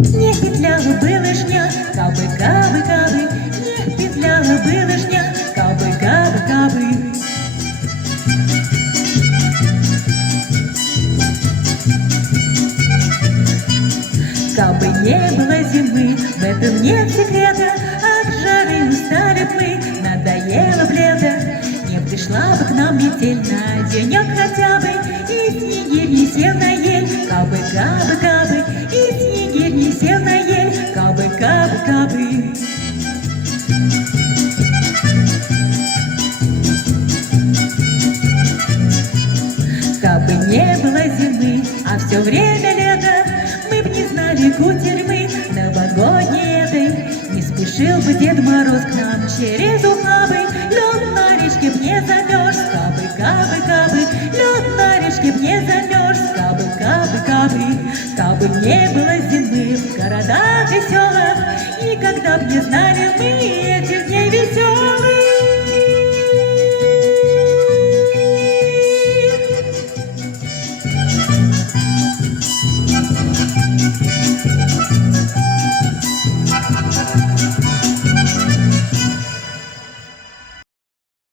Не петляла былышня, кабы, кабы, кабы, не петляла былышня, кабы, кабы, кабы. Кабы не было зимы, в этом нет секрета, от жары устали мы, надоело б лето. Не пришла бы к нам метель на денек хотя бы, и снегирь не сел на ель, кабы, кабы, кабы, и снегирь не сел на ель, кабы, кабы, кабы. Кабы не было зимы, а все время лето, мы б не знали кутерьмы новогодней этой. Не спешил бы Дед Мороз к нам через ухабы, лед на речке б не замерз, кабы, кабы, кабы, лед на речке б не замерз, кабы, кабы, кабы. Кабы не было зимы в городах веселых, и когда б не знали